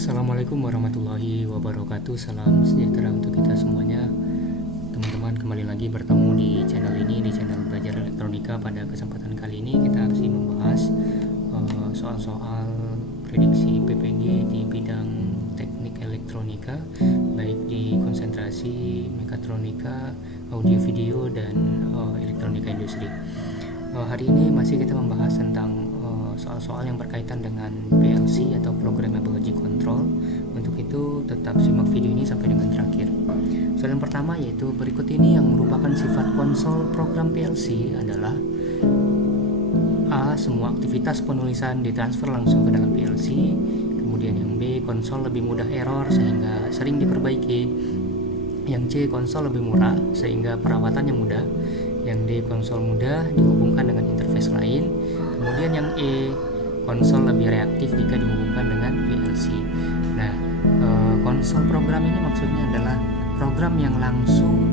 Assalamualaikum warahmatullahi wabarakatuh. Salam sejahtera untuk kita semuanya. Teman-teman, kembali lagi bertemu di channel ini, di channel Belajar Elektronika. Pada kesempatan kali ini kita masih membahas soal-soal prediksi PPG di bidang teknik elektronika, baik di konsentrasi mekatronika, audio video, dan elektronika industri. Hari ini masih kita membahas tentang soal-soal yang berkaitan dengan PLC atau Programmable Logic Control. Untuk itu tetap simak video ini sampai dengan terakhir. Soal yang pertama yaitu berikut ini yang merupakan sifat konsol program PLC adalah: A. Semua aktivitas penulisan ditransfer langsung ke dalam PLC. Kemudian yang B, konsol lebih mudah error sehingga sering diperbaiki. Yang C, konsol lebih murah sehingga perawatannya mudah. Yang D, konsol mudah dihubungkan dengan interface lain. Kemudian yang E, konsol lebih reaktif jika dihubungkan dengan PLC. Nah, konsol program ini maksudnya adalah program yang langsung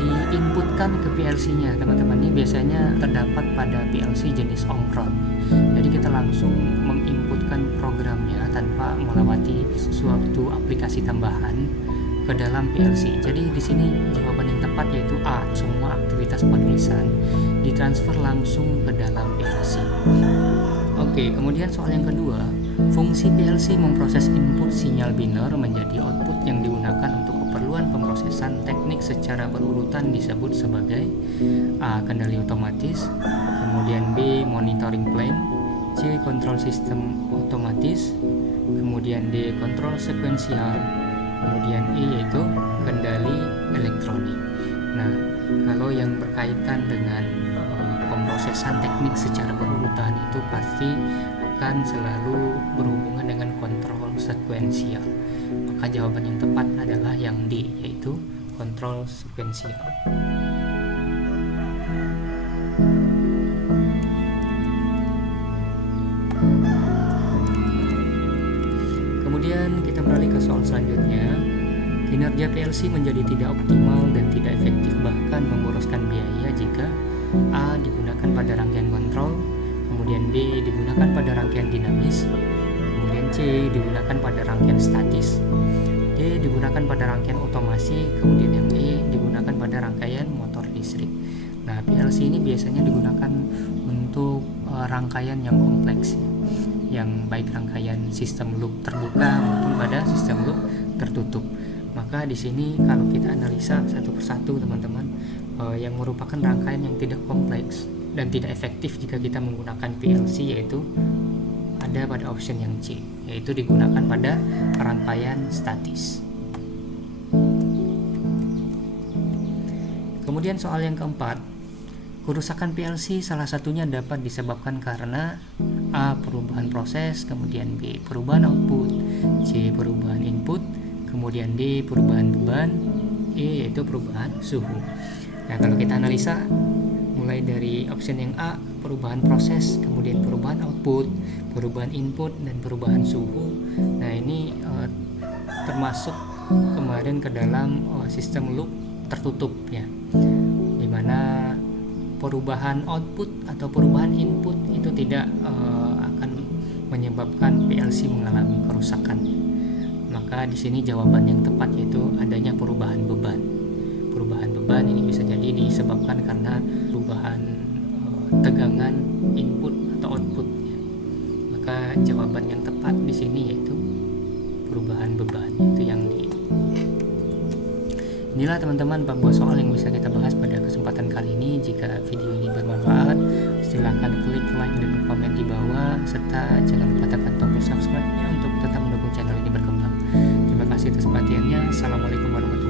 diinputkan ke PLC-nya. Teman-teman, ini biasanya terdapat pada PLC jenis on-prod. Jadi kita langsung menginputkan programnya tanpa melewati suatu aplikasi tambahan ke dalam PLC. Jadi di sini jawaban yang tepat yaitu A. Semua aktivitas penulisan ditransfer langsung ke dalam PLC. Oke, kemudian soal yang kedua, fungsi PLC memproses input sinyal biner menjadi output yang digunakan untuk keperluan pemrosesan teknik secara berurutan disebut sebagai A. Kendali otomatis, kemudian B. Monitoring plane, C. Control system otomatis, kemudian D. Control sekuensial, kemudian E yaitu kendali elektronik. Nah, kalau yang berkaitan dengan pemrosesan teknik secara berurutan itu pasti akan selalu berhubungan dengan kontrol sekuensial. Maka jawaban yang tepat adalah yang D, yaitu kontrol sekuensial. Kemudian kita beralih ke soal selanjutnya. Kinerja PLC menjadi tidak optimal dan tidak efektif, bahkan memboroskan biaya jika A. digunakan pada rangkaian kontrol, kemudian B. digunakan pada rangkaian dinamis, kemudian C. digunakan pada rangkaian statis, D. digunakan pada rangkaian otomasi, kemudian yang E. digunakan pada rangkaian motor listrik. Nah, PLC ini biasanya digunakan untuk rangkaian yang kompleks, yang baik rangkaian sistem loop terbuka maupun pada sistem loop tertutup. Maka di sini kalau kita analisa satu persatu, teman-teman, yang merupakan rangkaian yang tidak kompleks dan tidak efektif jika kita menggunakan PLC yaitu ada pada option yang C, yaitu digunakan pada rangkaian statis. Kemudian soal yang keempat, kerusakan PLC salah satunya dapat disebabkan karena A. perubahan proses, kemudian B. perubahan output, C. perubahan input, kemudian D. perubahan beban, E. yaitu perubahan suhu. Nah, kalau kita analisa mulai dari option yang A, perubahan proses, kemudian perubahan output, perubahan input, dan perubahan suhu. Nah, ini termasuk kemarin ke dalam sistem loop tertutup ya, dimana perubahan output atau perubahan input itu tidak akan menyebabkan PLC mengalami kerusakan. Maka di sini jawaban yang tepat yaitu adanya perubahan beban. Perubahan beban ini bisa jadi disebabkan karena perubahan tegangan input atau output. Maka jawaban yang tepat di sini yaitu perubahan beban, itu yang di. Inilah teman-teman beberapa soal yang bisa kita bahas pada kesempatan kali ini. Jika video ini bermanfaat, silahkan klik like dan komen di bawah, serta jangan lupa tekan tombol subscribe-nya untuk tetap mendukung channel ini berkembang. Terima kasih atas perhatiannya. Assalamualaikum warahmatullahi wabarakatuh.